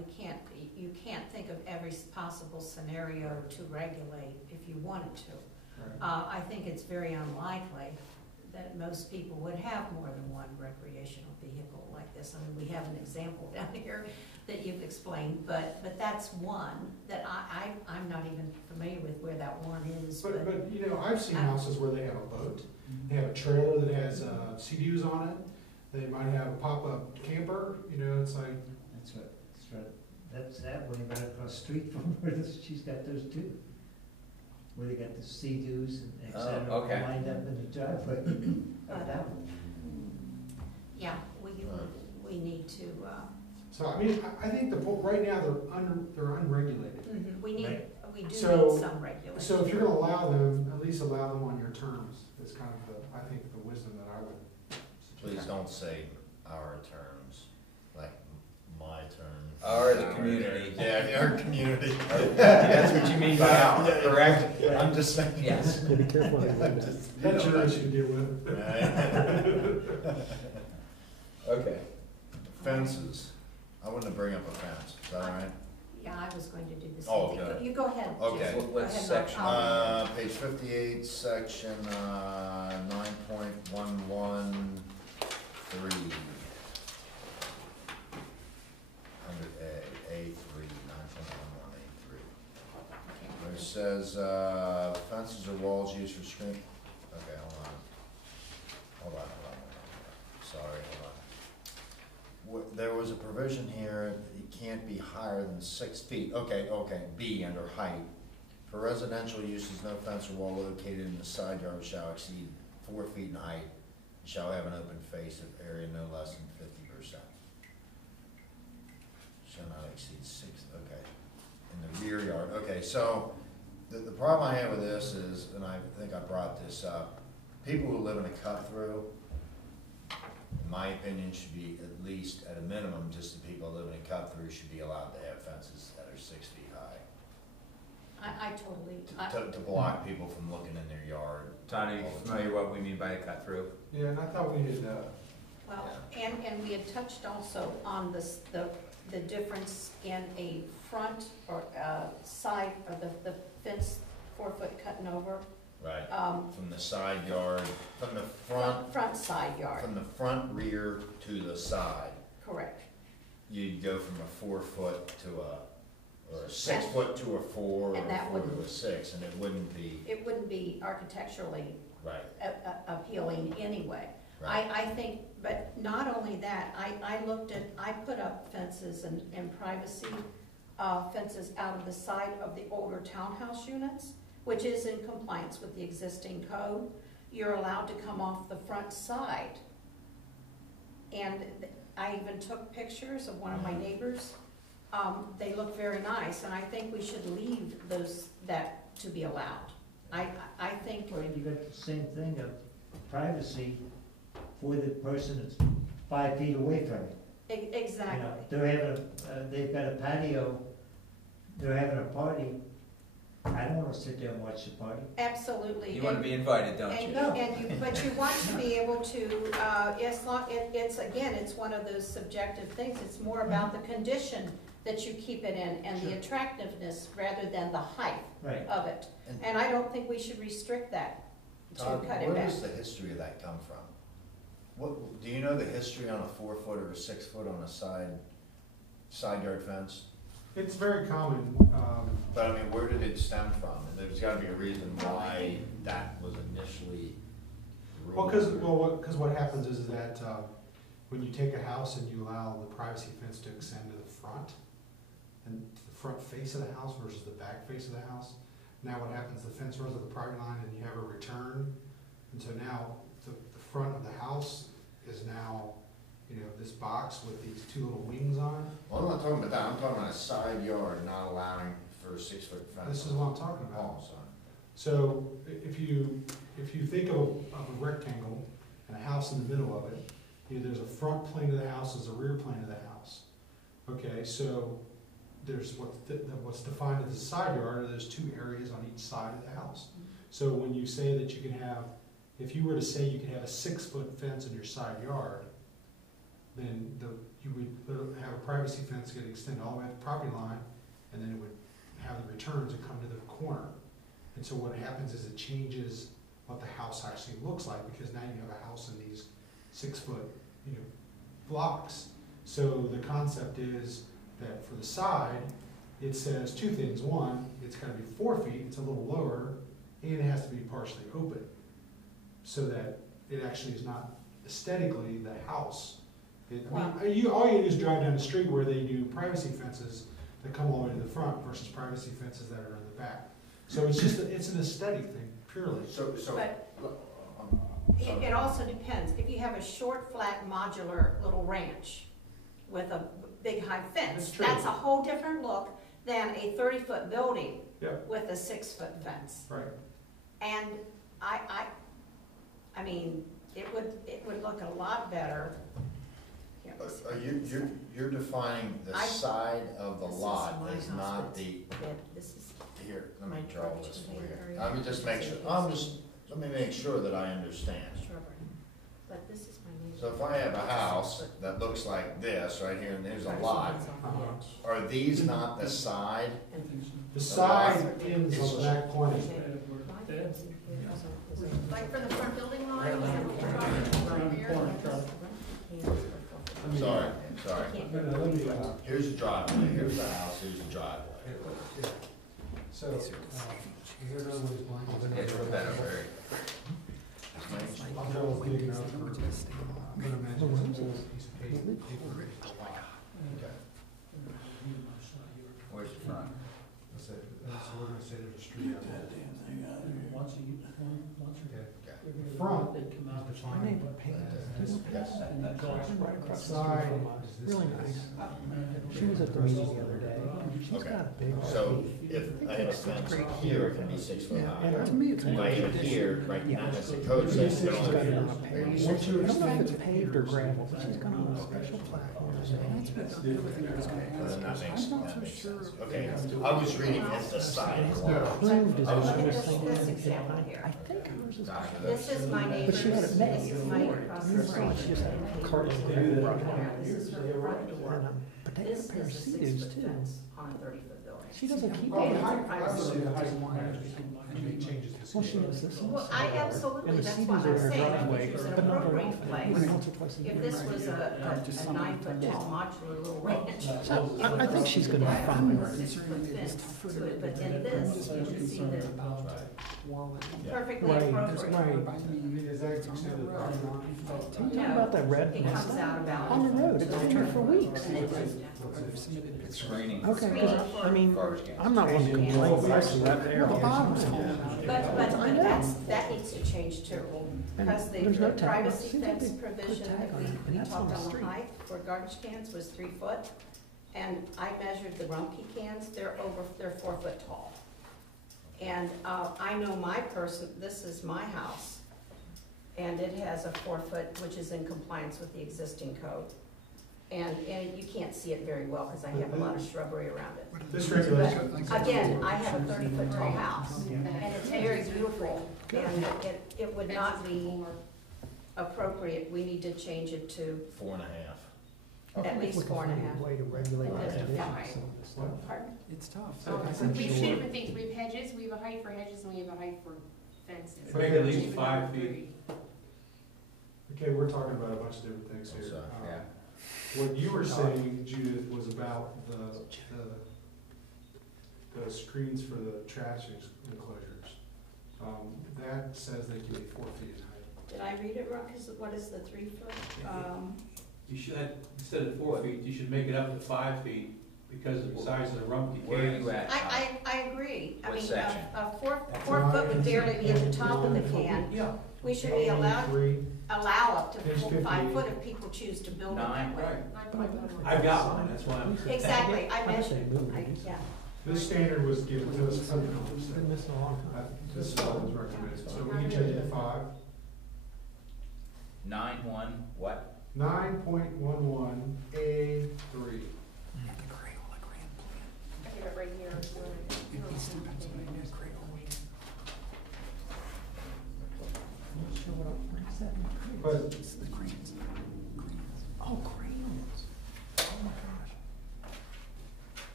you can't think of every possible scenario to regulate if you wanted to. Right. I think it's very unlikely that most people would have more than one recreational vehicle like this. I mean, we have an example down here that you've explained, but that's one that I'm not even familiar with where that one is. But you know, I've seen houses where they have a boat, they have a trailer that has CDUs on it, they might have a pop-up camper, you know, it's like. That's right. That's that way right across the street from where she's got those two. Where they got the sea-doos and et cetera, okay. lined up in the driveway of that one. Yeah, we need to, So, I mean, I think right now, they're unregulated. we do Right. need So- some regulation. So if you're gonna allow them, at least allow them on your terms, is kind of I think, the wisdom that I would Please don't say our terms, like my terms. Or the community. Yeah, our community. That's what you mean by our, correct? I'm just saying. Yes. Yeah, be careful. That's your issue to deal with. Okay. Fences. I wouldn't have bring up a fence, is that all right? Yeah, I was going to do the Oh, same thing. okay. You go ahead. Okay. Jason. Go What ahead, Mark. section? Page 58, section 9.113. Under A3, 9.11A3. Where it says, fences or walls used for screen, okay, hold on. Sorry, hold on. There was a provision here, it can't be higher than 6 feet, okay, B, under height. For residential uses, no fence or wall located in the side yard shall exceed 4 feet in height, and shall have an open face of area no less than 50%. Shall not exceed 6, okay. In the rear yard, okay, so the problem I have with this is, and I think I brought this up, people who live in a cut-through, in my opinion, should be at least, at a minimum, just the people living in cut-through should be allowed to have fences that are 6 feet high. I totally, To block people from looking in their yard. Tony, you familiar what we mean by a cut through? Yeah, and I thought we did, well, and we had touched also on the difference in a front or side, or the fence 4 foot cutting over. Right, from the side yard, from the front, Front side yard. from the front rear to the side. Correct. you'd go from a 4 foot to or a 6 foot to a 4, or And that a 4 to a wouldn't- 6, and it wouldn't be, It wouldn't be architecturally right, appealing anyway. right. I think, but not only that, I put up fences and privacy fences out of the side of the older townhouse units, which is in compliance with the existing code. You're allowed to come off the front side. And I even took pictures of one of my neighbors. They look very nice, and I think we should leave that to be allowed. I think. Well, you got the same thing of privacy for the person that's 5 feet away from it. Exactly. You know, they're having they've got a patio, they're having a party. I don't wanna sit there and watch the party. Absolutely. You want to be invited, don't you? But you want to be able to, it's one of those subjective things. It's more about the condition that you keep it in and the attractiveness rather than the height Right. of it. And I don't think we should restrict that to Todd, cut it where back. does the history of that come from? What, do you know the history on a 4 foot or a 6 foot on a side yard fence? It's very common, But I mean, where did it stem from? And there's gotta be a reason why that was initially ruled. because what happens is that when you take a house and you allow the privacy fence to extend to the front, and to the front face of the house versus the back face of the house, now what happens, the fence runs to the property line and you have a return, and so now the front of the house is now, you know, this box with these 2 little wings on it. Well, I'm not talking about that, I'm talking about a side yard not allowing for a 6 foot fence. This is what I'm talking about. Oh, sorry. So if you think of a rectangle and a house in the middle of it, you know, there's a front plane of the house, there's a rear plane of the house. Okay, so there's what's defined as a side yard, there's 2 areas on each side of the house. So when you say that you can have, if you were to say you could have a 6 foot fence in your side yard, then you would have a privacy fence get extended all the way to the property line, and then it would have the returns and come to the corner. And so what happens is it changes what the house actually looks like, because now you have a house in these 6 foot, you know, blocks. So the concept is that for the side, it says 2 things. One, it's gotta be 4 feet, it's a little lower, and it has to be partially open, so that it actually is not aesthetically the house. All you do is drive down the street where they do privacy fences that come all the way to the front versus privacy fences that are in the back. So it's just, it's an aesthetic thing, purely. But it also depends. If you have a short, flat, modular little ranch with a big high fence, that's a whole different look than a 30-foot building with a 6 foot fence. Right. And I mean, it would look a lot better. Here, let's see. You're defining the side of the lot is not the, This is here, let my me draw garbage this for container you. area. Let me just make sure, let me make sure that I understand. shrubbery. But this is my neighbor. So if I have a house that looks like this right here, and there's a lot, are these not the side? The side ends on the back corner. Like for the front building line? Sorry. Here's the driveway, here's the house, here's the driveway. So, here are those blank. Yeah, it's better, very. I'll go with big enough for, I'm gonna imagine it's a piece of paper. Where's the front? So we're gonna say there's a street out there. The front is defined as this. Side is this. Really nice. She was at the meeting the other day. She's Okay. got a big So RV. if I have a fence here, it can be 6 foot high. And to me, it's If I have it here, right now, it's the code says She's it got it on a only paved, be I 6 don't foot. know if it's paved or gravel, but she's got on a special platform. Well, then that makes sense. Okay, I was reading as the side The lot. approved is I was on reading- this thing. This example here. I think ours is. Gotcha, This is my neighbor's. But she had it made. This is my across the So it's street. just a cart. This is her front door. But they This got a pair of is a sea-doos 6 foot too. fence on a 30-foot building. She doesn't keep Oh, it. obviously, the height line, and make changes to Well, she knows this. Well, I absolutely, And the that's CDs what are I'm in her saying, I driveway, think there's an but not very appropriate often. place. Maybe once or twice a If year. this was a 9-foot tall modular little ranch. So, I think she's gonna be fine. 6-foot fence to it, but in this, you can see that perfectly Right, appropriate. right. Is that extended property line? Tell me about that red It comes out about. on the road. It's been there for weeks. And it just- Screening. Okay, 'cause I mean, I'm not one to complain, but I see that there. The bottom's falling out. But that needs to change too, And because the there's no tag. privacy Seems like fence they put provision tag that on it, and we that's on talked the on the street. height for garbage cans was 3 foot. And I measured the Rumpke cans, they're 4 foot tall. And, I know my person, this is my house, and it has a 4 foot, which is in compliance with the existing code. And you can't see it very well, because I have a lot of shrubbery around it. This But regulation. again, I have a 30-foot tall house, and it's very beautiful, and it would not be appropriate. We need to change it to 4.5. at least 4.5. Way to regulate It doesn't residential, fly. some of this stuff. Pardon? It's tough. We have two different things, we have hedges, we have a height for hedges, and we have a height for fences. Make it at least We would 5 not feet. agree. Okay, we're talking about a bunch of different things here. Sorry. Yeah. What you were saying, Judith, was about the screens for the trash enclosures. That says they can be 4 feet in height. Did I read it wrong? What is the 3 foot? You should, instead of 4 feet, you should make it up to 5 feet because of the size of the Rumpke Where are cans. you at? I agree. I What mean, section? a 4 foot would barely be at the top of the can. Yeah, We should be allow up to Page 5 58. foot if people choose to build it that Nine, way. right. I've got one, that's why I'm. Exactly, I I bet they measured, move I, these. yeah. This standard was given to us. It's been missing a long time. This is what was recommended, so we can change it to 5. 9-1, what? 9.11A3. I have it right here. But Oh, crayons. Oh my gosh.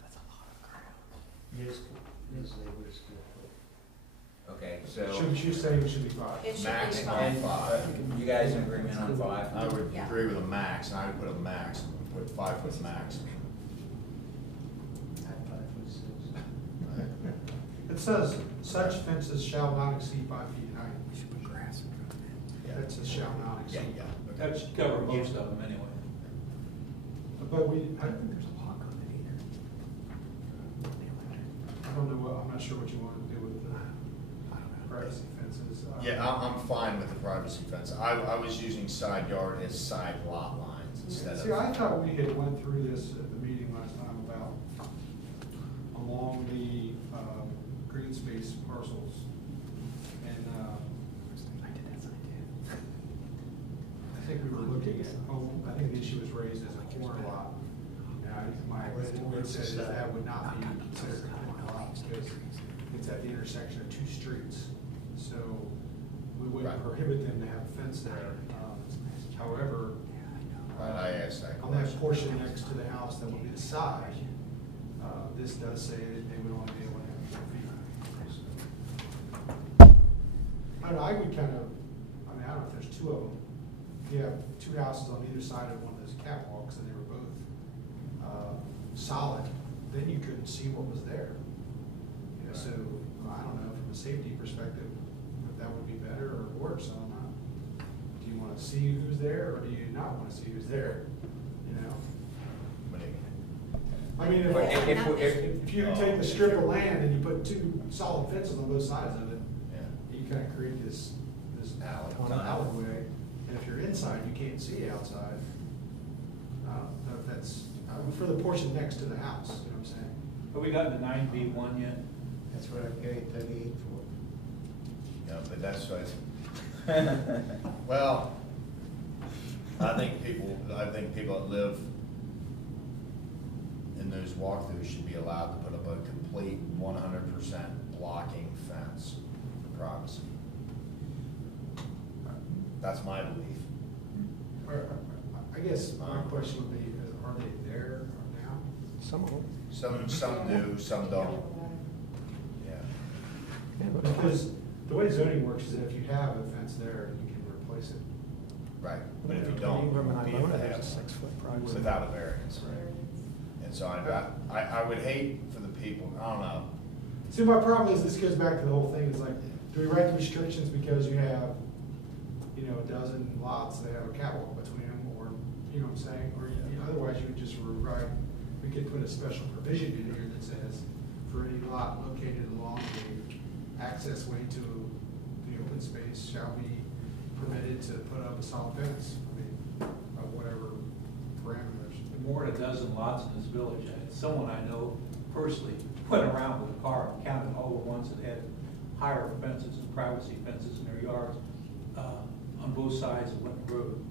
That's a lot of crayons. Yes, labor is good. Okay, so. should you say it should be 5? It should be Maximum fine. 5. You guys in agreement on 5? I would Yeah. agree with a max, and I would put a max, put 5 foot max. Not 5'6". It says, such fences shall not exceed 5 feet in height. We should put grass in front of it. That says shall not Yeah, exceed. yeah. That should cover most of them anyway. But I don't think there's a lock on it either. I don't know I'm not sure what you want to do with the privacy fences. Yeah, I'm fine with the privacy fence. I was using side yard as side lot lines instead See, I of. thought we had went through this at the meeting last time about along the green space parcels. And I did that sign too. I think we were looking at, I think the issue was raised as a corner lot. And my board said is that would not be considered a corner lot because it's at the intersection of 2 streets. So we wouldn't Right. prohibit them to have a fence there. However, Right, I asked that on that question. portion next to the house that would be the side, this does say that they would only be able to have 4 feet. I don't know, I would kind of, I mean, I don't know if there's 2 of them. If you have 2 houses on either side of one of those catwalks and they were both solid, then you couldn't see what was there. You know, so, I don't know, from a safety perspective, if that would be better or worse, I don't know. Do you want to see who's there, or do you not want to see who's there, you know? I mean, But if- if you take the strip of land and you put 2 solid fences on both sides of it, Yeah. you kind of create this Alley. alleyway, and if you're inside, you can't see outside. I don't know if that's, for the portion next to the house, you know what I'm saying? Have we gotten the 9B1 yet? That's what I carried 38 for. Yeah, but that's what. Well, I think people that live in those walkthroughs should be allowed to put up a complete 100% blocking fence for privacy. That's my belief. I guess my question would be, are they there now? Some of them. Some do, some don't. Yeah. Because the way zoning works is that if you have a fence there, you can replace it. Right. But If if you you don't, Ingram and you Ilona, need to there's a have 6 foot privacy. without a variance. And so I would hate for the people, I don't know. See, my problem is, this goes back to the whole thing, is like, do we write the restrictions because you have, a dozen lots that have a catwalk between them, or, you know what I'm saying? Or otherwise, you would just rewrite, we could put a special provision in here that says, for any lot located along the access way to the open space shall be permitted to put up a solid fence, of whatever parameters. More than a dozen lots in this village. And someone I know personally went around with a car and counted all the ones that had higher fences and privacy fences in their yards on both sides of Winton Road,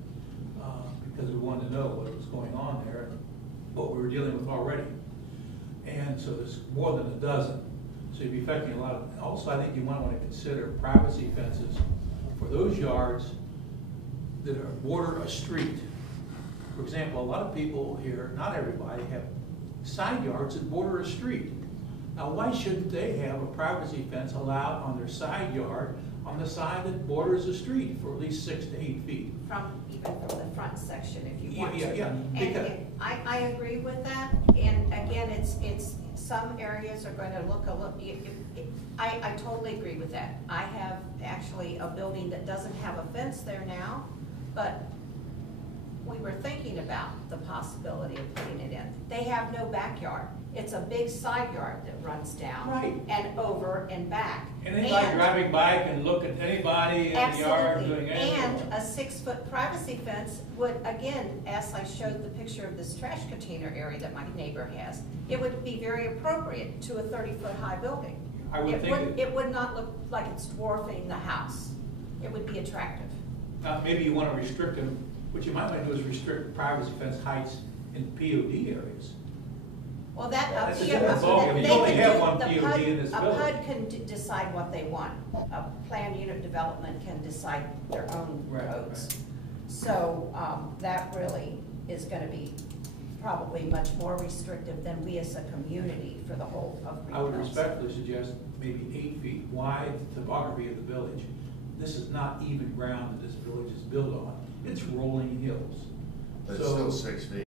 because we wanted to know what was going on there and what we were dealing with already. And so there's more than a dozen. So you'd be affecting a lot of, also I think you might want to consider privacy fences for those yards that are border a street. For example, a lot of people here, not everybody, have side yards that border a street. Now, why shouldn't they have a privacy fence allowed on their side yard on the side that borders the street for at least 6 to 8 feet? Even from the front section, if you want to. Yeah. And I agree with that, and again, it's, some areas are going to look a little, I totally agree with that. I have actually a building that doesn't have a fence there now, but we were thinking about the possibility of putting it in. They have no backyard. It's a big side yard that runs down. Right. And over and back. Anybody driving by can look at anybody in the yard doing Absolutely, anything. and a 6-foot privacy fence would, again, as I showed the picture of this trash container area that my neighbor has, it would be very appropriate to a 30-foot high building. I would think It would not look like it's dwarfing the house. It would be attractive. maybe you want to restrict them. What you might want to do is restrict privacy fence heights in POD areas. Well, that, That's a different ballgame. You only have one POD in this a village. PUD can decide what they want. A planned unit development can decide their own codes. Right. So, that really is gonna be probably much more restrictive than we as a community for the whole of Greenhills. I would respectfully suggest maybe 8 feet wide, the topography of the village. This is not even ground that this village is built on. It's rolling hills. But it's So- still 6 feet.